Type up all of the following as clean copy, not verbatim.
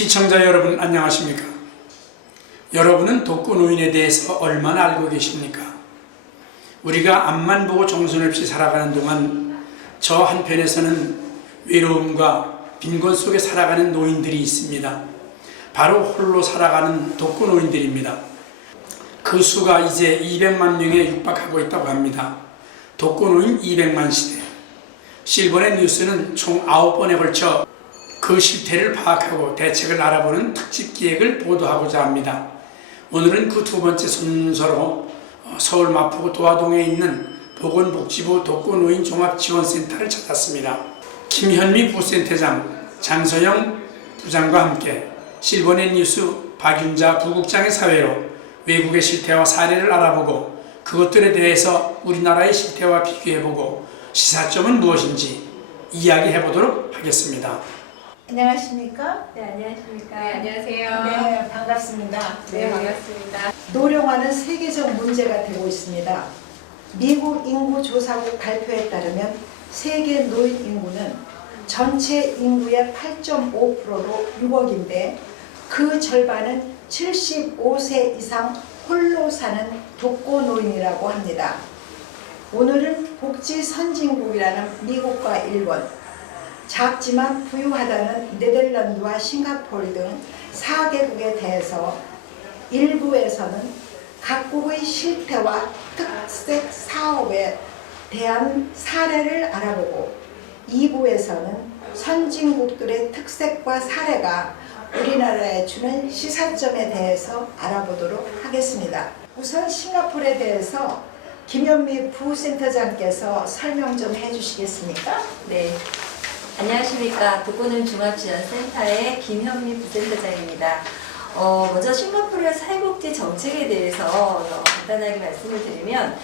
시청자 여러분 안녕하십니까? 여러분은 독거노인에 대해서 얼마나 알고 계십니까? 우리가 앞만 보고 정신 없이 살아가는 동안 저 한편에서는 외로움과 빈곤 속에 살아가는 노인들이 있습니다. 바로 홀로 살아가는 독거노인들입니다. 그 수가 이제 200만 명에 육박하고 있다고 합니다. 독거노인 200만 시대. 실버넷 뉴스는 총 9번에 걸쳐 그 실태를 파악하고 대책을 알아보는 특집 기획을 보도하고자 합니다. 오늘은 그 두 번째 순서로 서울 마포구 도화동에 있는 보건복지부 독거노인 종합지원센터를 찾았습니다. 김현미 부센터장, 장서영 부장과 함께 실버넷 뉴스 박윤자 부국장의 사회로 외국의 실태와 사례를 알아보고 그것들에 대해서 우리나라의 실태와 비교해보고 시사점은 무엇인지 이야기해보도록 하겠습니다. 안녕하십니까? 네, 안녕하십니까? 네, 안녕하세요. 네, 반갑습니다. 네, 반갑습니다. 노령화는 세계적 문제가 되고 있습니다. 미국 인구조사국 발표에 따르면 세계 노인 인구는 전체 인구의 8.5%로 6억인데 그 절반은 75세 이상 홀로 사는 독거노인이라고 합니다. 오늘은 복지 선진국이라는 미국과 일본, 작지만 부유하다는 네덜란드와 싱가포르 등 4개국에 대해서 일부에서는 각국의 실태와 특색 사업에 대한 사례를 알아보고 2부에서는 선진국들의 특색과 사례가 우리나라에 주는 시사점에 대해서 알아보도록 하겠습니다. 우선 싱가포르에 대해서 김현미 부센터장께서 설명 좀 해주시겠습니까? 네. 안녕하십니까. 독거노인 종합지원센터의 김현미 부센터장입니다. 먼저 싱가포르의 사회복지 정책에 대해서 간단하게 말씀을 드리면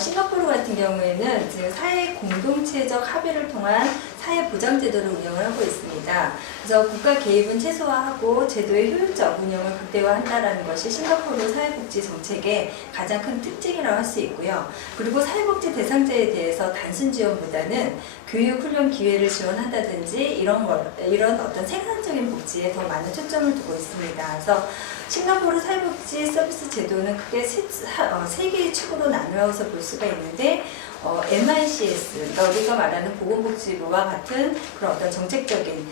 싱가포르 같은 경우에는 지금 사회 공동체적 합의를 통한 사회보장제도를 운영을 하고 있습니다. 그래서 국가 개입은 최소화하고 제도의 효율적 운영을 극대화한다는 것이 싱가포르 사회복지 정책의 가장 큰 특징이라고 할 수 있고요. 그리고 사회복지 대상자에 대해서 단순 지원보다는 교육, 훈련 기회를 지원한다든지 이런 어떤 생산적인 복지에 더 많은 초점을 두고 있습니다. 그래서 싱가포르 사회복지 서비스 제도는 크게 세 개의 축으로 나누어서 볼 수가 있는데 MICS, 그러니까 우리가 말하는 보건복지부와 같은 그런 어떤 정책적인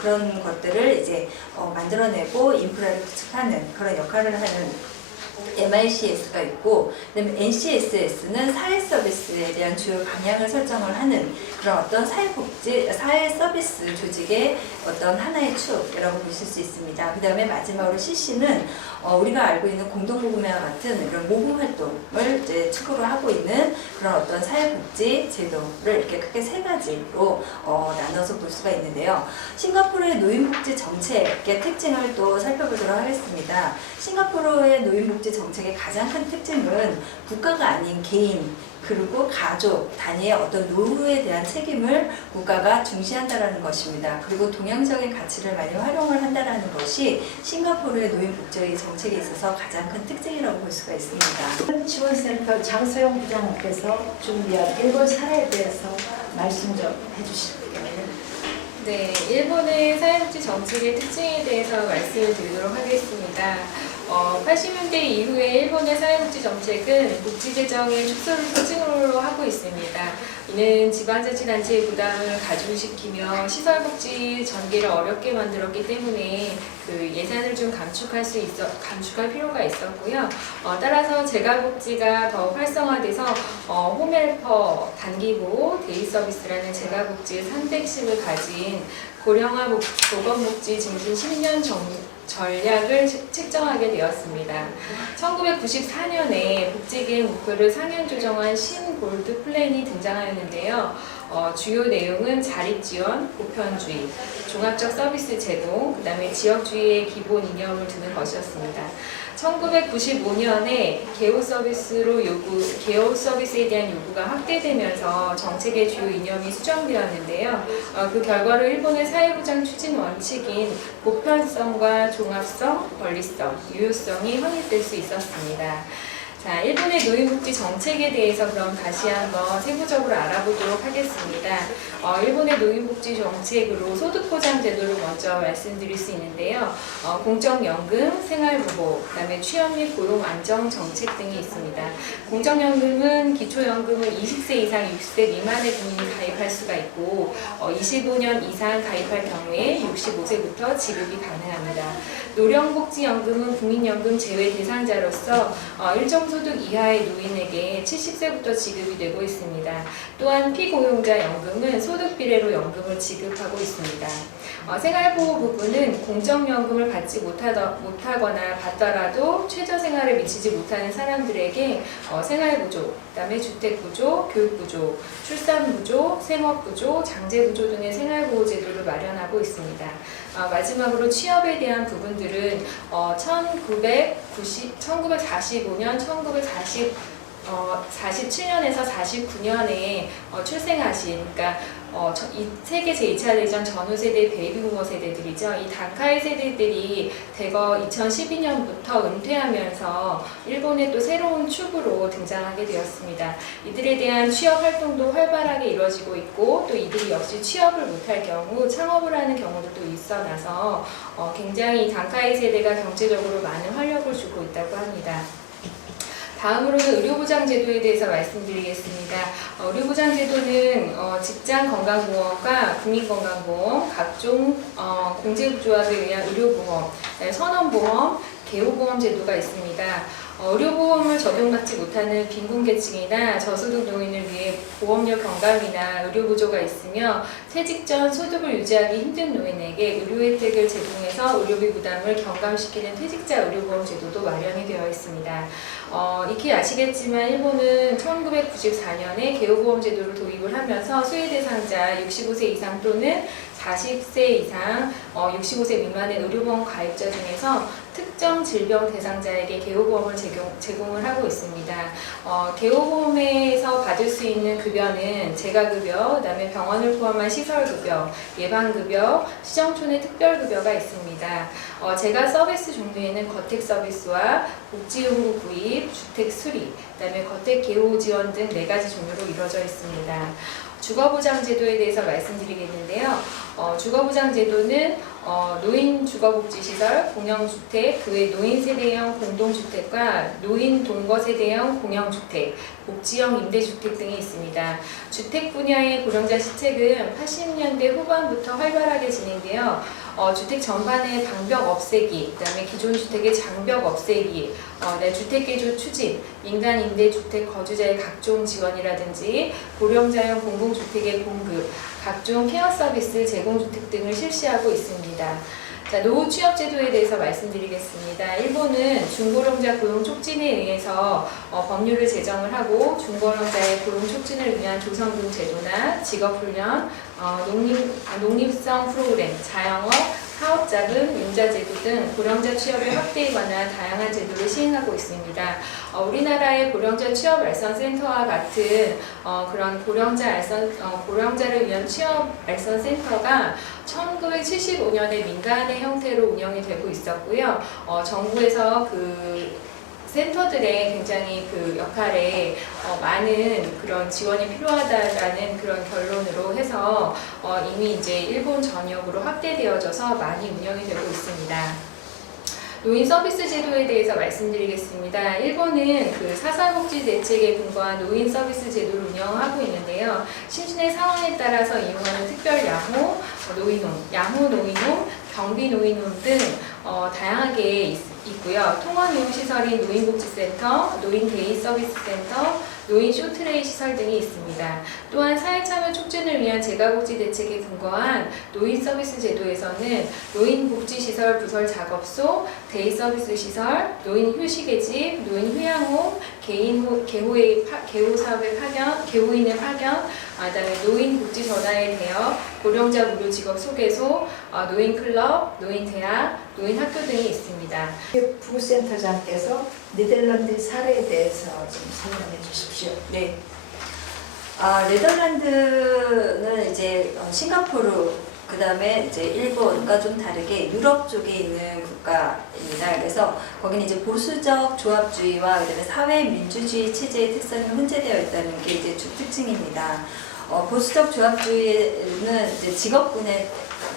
그런 것들을 이제 만들어내고 인프라를 구축하는 그런 역할을 하는 MICS가 있고, 그다음에 NCSS는 사회 서비스에 대한 주요 방향을 설정을 하는 그런 어떤 사회 서비스 조직의 어떤 하나의 축이라고 보실 수 있습니다. 그다음에 마지막으로 CC는 우리가 알고 있는 공동모금회와 같은 이런 모금 활동을 이제 축으로 하고 있는 그런 어떤 사회복지 제도를 이렇게 크게 세 가지로 나눠서 볼 수가 있는데요. 싱가포르의 노인복지 정책의 특징을 또 살펴보도록 하겠습니다. 싱가포르의 노인복지 정책의 가장 큰 특징은 국가가 아닌 개인 그리고 가족 단위의 어떤 노후에 대한 책임을 국가가 중시한다는 것입니다. 그리고 동양적인 가치를 많이 활용을 한다는 것이 싱가포르의 노인복지 정책에 있어서 가장 큰 특징이라고 볼 수가 있습니다. 지원센터 장서영 부장께서 준비한 일본 사례에 대해서 말씀 좀 해주실게요. 네, 일본의 사회복지 정책의 특징에 대해서 말씀을 드리도록 하겠습니다. 80년대 이후에 일본의 사회복지 정책은 복지 재정의 축소를 특징으로 하고 있습니다. 이는 지방자치단체의 부담을 가중시키며 시설복지 전개를 어렵게 만들었기 때문에 그 예산을 좀 감축할 필요가 있었고요. 따라서 재가복지가 더 활성화돼서 홈헬퍼, 단기보호, 데이서비스라는 재가복지 선택식을 가진 고령화 보건복지 증진 10년 전략을 책정하게 되었습니다. 1994년에 복지계획 목표를 상향 조정한 신골드 플랜이 등장하였는데요. 주요 내용은 자립지원, 보편주의, 종합적 서비스 제도, 그 다음에 지역주의의 기본 이념을 두는 것이었습니다. 1995년에 개호 서비스에 대한 요구가 확대되면서 정책의 주요 이념이 수정되었는데요. 그 결과로 일본의 사회보장 추진 원칙인 보편성과 종합성, 권리성, 유효성이 확립될 수 있었습니다. 자, 일본의 노인복지 정책에 대해서 그럼 다시 한번 세부적으로 알아보도록 하겠습니다. 일본의 노인복지 정책으로 소득보장 제도를 먼저 말씀드릴 수 있는데요. 공적연금, 생활보호, 그다음에 취업 및 고용 안정 정책 등이 있습니다. 공적연금은 기초연금을 20세 이상 60세 미만의 국민이 가입할 수가 있고 25년 이상 가입할 경우에 65세부터 지급이 가능합니다. 노령복지연금은 국민연금 제외 대상자로서 일정 소득 이하의 노인에게 70세부터 지급이 되고 있습니다. 또한 피고용자 연금은 소득 비례로 연금을 지급하고 있습니다. 생활보호 부분은 공적연금을 받지 못하거나 받더라도 최저생활에 미치지 못하는 사람들에게 생활부조, 그다음에 주택부조, 교육부조, 출산부조, 생업부조, 장제부조 등의 생활보호제도를 마련하고 있습니다. 마지막으로 취업에 대한 부분들은 1945년, 47년에서 49년에 출생하신, 그러니까 세계 제2차 대전 전후 세대 베이비부머 세대들이죠. 이 단카이 세대들이 대거 2012년부터 은퇴하면서 일본의 또 새로운 축으로 등장하게 되었습니다. 이들에 대한 취업 활동도 활발하게 이루어지고 있고 또 이들이 역시 취업을 못할 경우 창업을 하는 경우도 또 있어나서 굉장히 단카이 세대가 경제적으로 많은 활력을 주고 있다고 합니다. 다음으로는 의료보장제도에 대해서 말씀드리겠습니다. 의료보장제도는 직장건강보험과 국민건강보험, 각종 공제조합에 의한 의료보험, 선원보험, 개호보험 제도가 있습니다. 의료보험을 적용받지 못하는 빈곤계층이나 저소득 노인을 위해 보험료 경감이나 의료보조가 있으며 퇴직 전 소득을 유지하기 힘든 노인에게 의료 혜택을 제공해서 의료비 부담을 경감시키는 퇴직자 의료보험 제도도 마련이 되어 있습니다. 익히 아시겠지만 일본은 1994년에 개호보험 제도를 도입을 하면서 수혜 대상자 65세 이상 또는 40세 이상 65세 미만의 의료보험 가입자 중에서 특정 질병 대상자에게 개호보험을 제공을 하고 있습니다. 개호보험에서 받을 수 있는 급여는 재가급여, 그다음에 병원을 포함한 시설급여, 예방급여, 시정촌의 특별급여가 있습니다. 재가 서비스 종류에는 거택 서비스와 복지용구 구입, 주택 수리, 그다음에 거택 개호 지원 등 4가지 종류로 이루어져 있습니다. 주거보장제도에 대해서 말씀드리겠는데요. 주거보장제도는 노인 주거복지시설, 공영주택, 그 외 노인 세대형 공동주택과 노인 동거 세대형 공영주택, 복지형 임대주택 등이 있습니다. 주택 분야의 고령자 시책은 80년대 후반부터 활발하게 진행되어 주택 전반의 방벽 없애기, 그다음에 기존 주택의 장벽 없애기, 주택개조 추진, 민간 임대주택 거주자의 각종 지원이라든지 고령자용 공공주택의 공급, 각종 케어 서비스 제공주택 등을 실시하고 있습니다. 자, 노후 취업 제도에 대해서 말씀드리겠습니다. 일본은 중고령자 고용 촉진에 의해서 법률을 제정을 하고 중고령자의 고용 촉진을 위한 조성금 제도나 직업훈련, 농립성 프로그램, 자영업, 사업자금, 융자제도 등 고령자 취업의 확대에 관한 다양한 제도를 시행하고 있습니다. 우리나라의 고령자 취업 알선 센터와 같은 그런 고령자를 위한 취업 알선 센터가 1975년에 민간의 형태로 운영이 되고 있었고요. 정부에서 그 센터들의 굉장히 그 역할에 많은 그런 지원이 필요하다라는 그런 결론으로 해서 이미 이제 일본 전역으로 확대되어져서 많이 운영이 되고 있습니다. 노인 서비스 제도에 대해서 말씀드리겠습니다. 일본은 그 사사복지 대책에 근거한 노인 서비스 제도를 운영하고 있는데요. 심신의 상황에 따라서 이용하는 특별 야호, 노인홈, 야호 노인홈, 경비 노인홈 등 다양하게 있고요. 통원 이용 시설인 노인복지센터, 노인 데이 서비스 센터, 노인 쇼트레이 시설 등이 있습니다. 또한 사회참여 촉진을 위한 재가복지 대책에 근거한 노인 서비스 제도에서는 노인복지시설 부설 작업소, 데이 서비스 시설, 노인 휴식의 집, 노인 휴양홈, 개호 사업의 파견, 개호인의 파견, 그다음에 노인 복지 전화에 대여, 고령자 무료 직업 소개소, 노인 클럽, 노인 대학, 노인 학교 등이 있습니다. 부센터장께서 네덜란드 사례에 대해서 좀 설명해 주십시오. 네. 네덜란드는 이제 싱가포르 그 다음에 이제 일본과 좀 다르게 유럽 쪽에 있는 국가입니다. 그래서 거기는 이제 보수적 조합주의와 그다음에 사회 민주주의 체제의 특성이 혼재되어 있다는 게 이제 주 특징입니다. 보수적 조합주의는 이제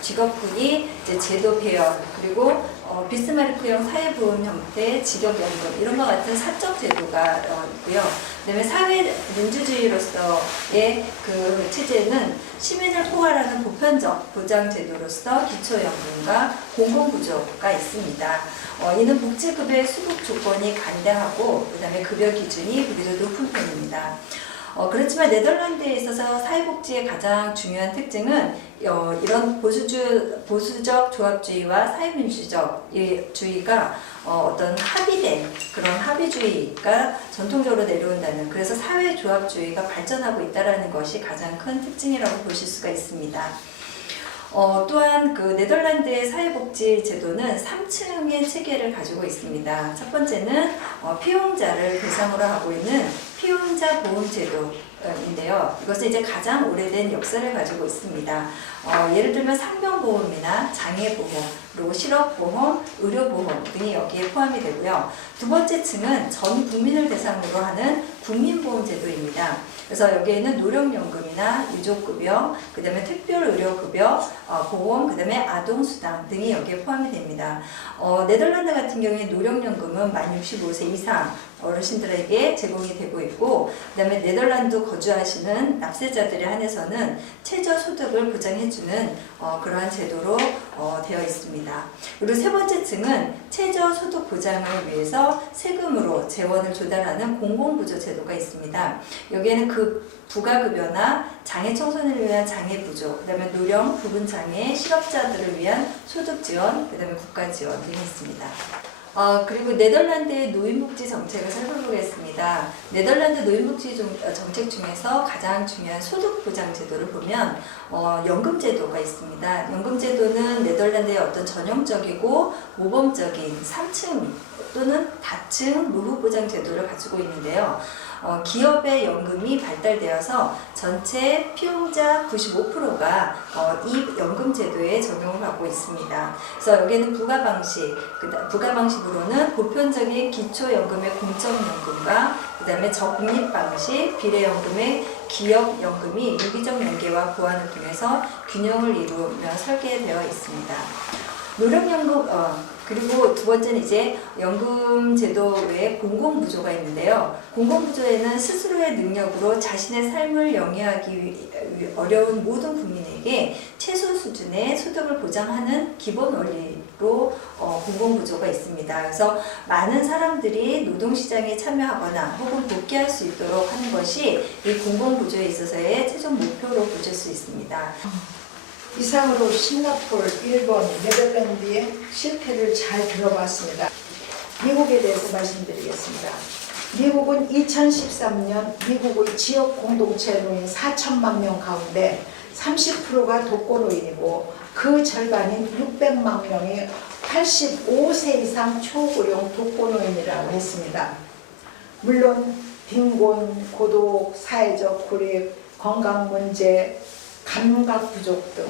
직업군이 이제 제도 배열 그리고 비스마르크형 사회보험 형태, 직업연금 이런 것 같은 사적 제도가 있고요. 그다음에 사회 민주주의로서의 그 체제는 시민을 포괄하는 보편적 보장 제도로서 기초연금과 공공구조가 있습니다. 이는 복지급여의 수급 조건이 간대하고 그다음에 급여 기준이 그래도 높은 편입니다. 그렇지만 네덜란드에 있어서 사회복지의 가장 중요한 특징은 이런 보수적 조합주의와 사회민주주의가 어떤 합의된 그런 합의주의가 전통적으로 내려온다는, 그래서 사회조합주의가 발전하고 있다는 것이 가장 큰 특징이라고 보실 수가 있습니다. 또한 그 네덜란드의 사회복지 제도는 3층의 체계를 가지고 있습니다. 첫 번째는 피용자를 대상으로 하고 있는 피용자 보험 제도인데요. 이것은 이제 가장 오래된 역사를 가지고 있습니다. 예를 들면 상병보험이나 장애보험, 그리고 실업보험, 의료보험 등이 여기에 포함이 되고요. 두 번째 층은 전 국민을 대상으로 하는 국민보험 제도입니다. 그래서 여기에는 노령연금이나 유족급여, 그 다음에 특별의료급여, 보험, 그 다음에 아동수당 등이 여기에 포함이 됩니다. 네덜란드 같은 경우에 노령연금은 만 65세 이상 어르신들에게 제공이 되고 있고, 그 다음에 네덜란드 거주하시는 납세자들에 한해서는 최저소득을 보장해주는 그러한 제도로 되어 있습니다. 그리고 세 번째 층은 최저소득 보장을 위해서 세금으로 재원을 조달하는 공공부조 제도가 있습니다. 여기에는 그 부가급여나 장애 청소년을 위한 장애부조, 그 다음에 노령, 부분장애, 실업자들을 위한 소득지원, 그 다음에 국가지원 등이 있습니다. 그리고 네덜란드의 노인복지 정책을 살펴보겠습니다. 네덜란드 노인복지 정책 중에서 가장 중요한 소득보장 제도를 보면 연금제도가 있습니다. 연금제도는 네덜란드의 어떤 전형적이고 모범적인 3층 또는 다층 노후보장 제도를 가지고 있는데요. 기업의 연금이 발달되어서 전체 피용자 95%가 이 연금 제도에 적용을 받고 있습니다. 그래서 여기에는 부가 방식으로는 보편적인 기초연금의 공적연금과 그다음에 저국립 방식 비례연금의 기업연금이 유기적 연계와 보완을 통해서 균형을 이루며 설계되어 있습니다. 노령연금 그리고 두 번째는 이제 연금제도 외에 공공부조가 있는데요. 공공부조에는 스스로의 능력으로 자신의 삶을 영위하기 어려운 모든 국민에게 최소 수준의 소득을 보장하는 기본 원리로 공공부조가 있습니다. 그래서 많은 사람들이 노동시장에 참여하거나 혹은 복귀할 수 있도록 하는 것이 이 공공부조에 있어서의 최종 목표로 보실 수 있습니다. 이상으로 싱가포르, 일본, 네덜란드의 실태를 잘 들어봤습니다. 미국에 대해서 말씀드리겠습니다. 미국은 2013년 미국의 지역 공동체 노인 4천만 명 가운데 30%가 독거노인이고 그 절반인 600만 명이 85세 이상 초고령 독거노인이라고 했습니다. 물론 빈곤, 고독, 사회적 고립, 건강 문제, 감각 부족 등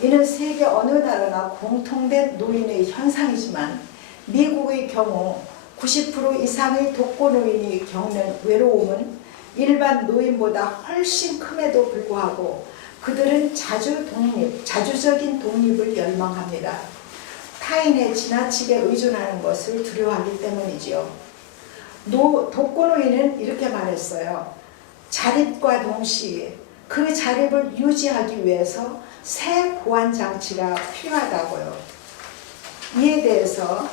이는 세계 어느 나라나 공통된 노인의 현상이지만 미국의 경우 90% 이상의 독거노인이 겪는 외로움은 일반 노인보다 훨씬 큼에도 불구하고 그들은 자주적인 독립을 열망합니다. 타인에 지나치게 의존하는 것을 두려워하기 때문이지요. 독거노인은 이렇게 말했어요. 자립과 동시에 그 자립을 유지하기 위해서 새 보완장치가 필요하다고요. 이에 대해서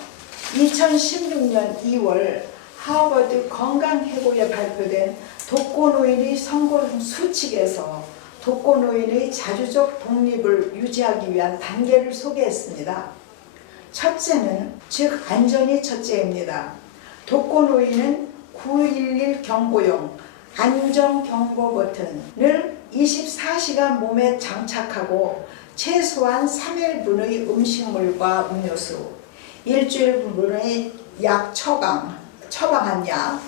2016년 2월 하버드 건강해고에 발표된 독거노인의 성공 수칙에서 독거노인의 자주적 독립을 유지하기 위한 단계를 소개했습니다. 첫째는, 즉 안전이 첫째입니다. 독거노인은 911 경보용 안전경보 버튼을 24시간 몸에 장착하고 최소한 3일분의 음식물과 음료수, 일주일분의 약 처방한 약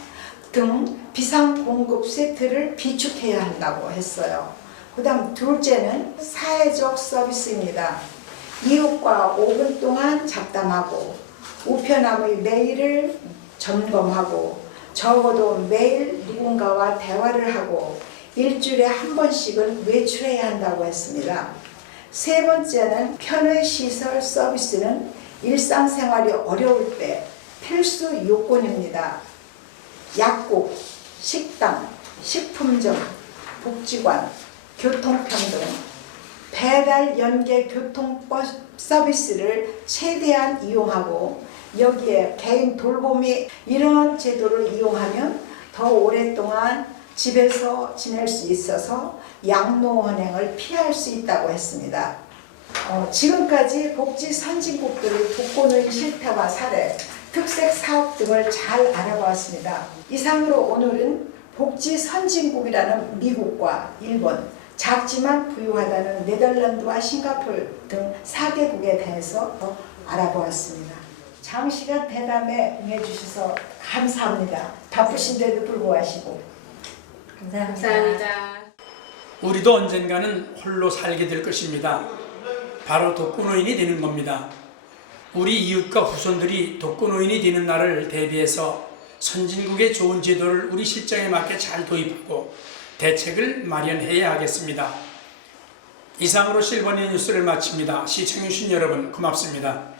등 비상공급 세트를 비축해야 한다고 했어요. 그 다음 둘째는 사회적 서비스입니다. 이웃과 5분 동안 잡담하고 우편함의 메일을 점검하고 적어도 매일 누군가와 대화를 하고 일주일에 한 번씩은 외출해야 한다고 했습니다. 세 번째는 편의시설 서비스는 일상생활이 어려울 때 필수 요건입니다. 약국, 식당, 식품점, 복지관, 교통편등, 배달 연계 교통버스 서비스를 최대한 이용하고 여기에 개인 돌봄이 이러한 제도를 이용하면 더 오랫동안 집에서 지낼 수 있어서 양로원행을 피할 수 있다고 했습니다. 지금까지 복지 선진국들의 독거노인 실태와 사례, 특색 사업 등을 잘 알아보았습니다. 이상으로 오늘은 복지 선진국이라는 미국과 일본, 작지만 부유하다는 네덜란드와 싱가포르 등 4개국에 대해서 알아보았습니다. 장시간 대담에 응해주셔서 감사합니다. 바쁘신데도 불구하시고. 감사합니다. 우리도 언젠가는 홀로 살게 될 것입니다. 바로 독거노인이 되는 겁니다. 우리 이웃과 후손들이 독거노인이 되는 날을 대비해서 선진국의 좋은 제도를 우리 실정에 맞게 잘 도입하고 대책을 마련해야 하겠습니다. 이상으로 실버니 뉴스를 마칩니다. 시청해주신 여러분 고맙습니다.